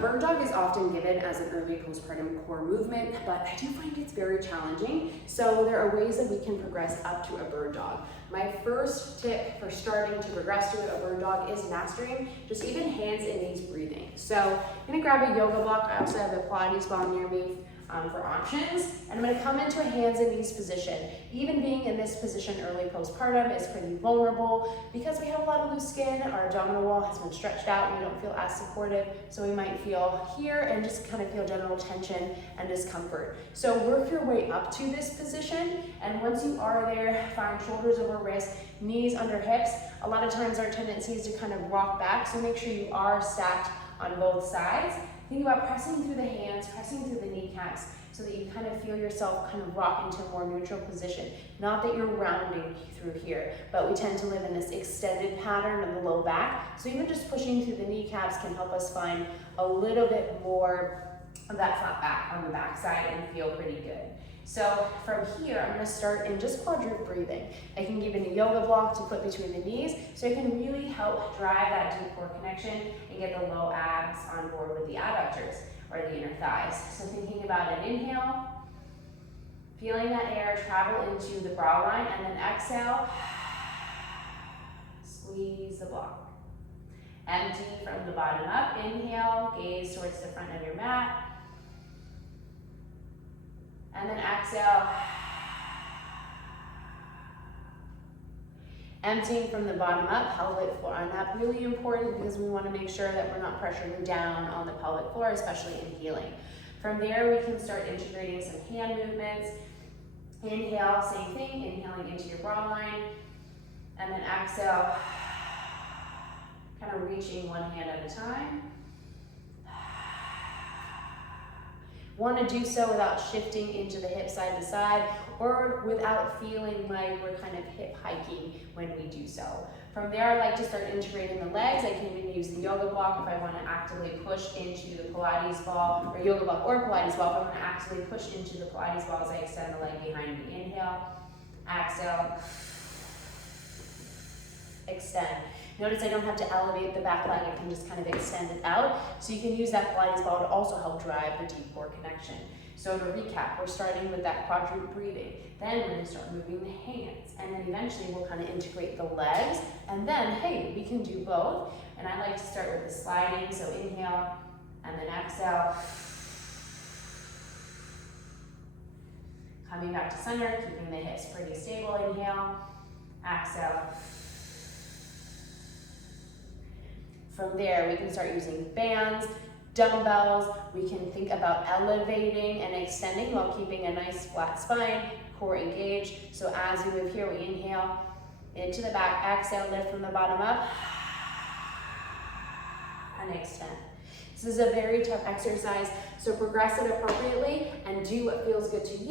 bird dog is often given as an early postpartum core movement, but I do find it's very challenging. So there are ways that we can progress up to a bird dog. My first tip for starting to progress to a bird dog is mastering just even hands and knees breathing. So I'm gonna grab a yoga block. I also have a Pilates ball near me for options. And I'm gonna come into a hands and knees position. Even being in this position early postpartum is pretty vulnerable because we have a lot of loose skin, our abdominal wall has been stretched out, we don't feel as supportive, so we might feel here and just kind of feel general tension and discomfort. So work your way up to this position, and once you are there, find shoulders over wrists, knees under hips. A lot of times our tendency is to kind of rock back, so make sure you are stacked on both sides. Think about pressing through the hands, pressing through the kneecaps, so that you kind of feel yourself kind of rock into a more neutral position. Not that you're rounding through here, but we tend to live in this extended pattern of the low back. So even just pushing through the kneecaps can help us find a little bit more of that flat back on the back side and feel pretty good. So from here, I'm gonna start in just quadrup breathing. I can give it a yoga block to put between the knees, so it can really help drive that deep core connection and get the low abs on board with the adductors or the inner thighs. So thinking about an inhale, feeling that air travel into the brow line, and then exhale, squeeze the block. Empty from the bottom up, inhale, gaze towards the front of your mat. And then exhale, emptying from the bottom up, pelvic floor. And that's really important because we want to make sure that we're not pressuring down on the pelvic floor, especially in healing. From there, we can start integrating some hand movements. Inhale, same thing, inhaling into your brow line. And then exhale, kind of reaching one hand at a time. Want to do so without shifting into the hip side to side, or without feeling like we're kind of hip hiking when we do so. From there, I like to start integrating the legs. I can even use the yoga block if I want to actively push into the Pilates ball, or yoga block or Pilates ball if I want to actively push into the Pilates ball as I extend the leg behind me. Inhale, exhale, extend. Notice I don't have to elevate the back leg, I can just kind of extend it out. So you can use that Pilates ball to also help drive the deep core connection. So to recap, we're starting with that quadrup breathing. Then we're gonna start moving the hands. And then eventually we'll kind of integrate the legs. And then, hey, we can do both. And I like to start with the sliding. So inhale, and then exhale. Coming back to center, keeping the hips pretty stable. Inhale, exhale. From there, we can start using bands, dumbbells. We can think about elevating and extending while keeping a nice flat spine, core engaged. So as we move here, we inhale into the back, exhale, lift from the bottom up, and extend. This is a very tough exercise, so progress it appropriately and do what feels good to you.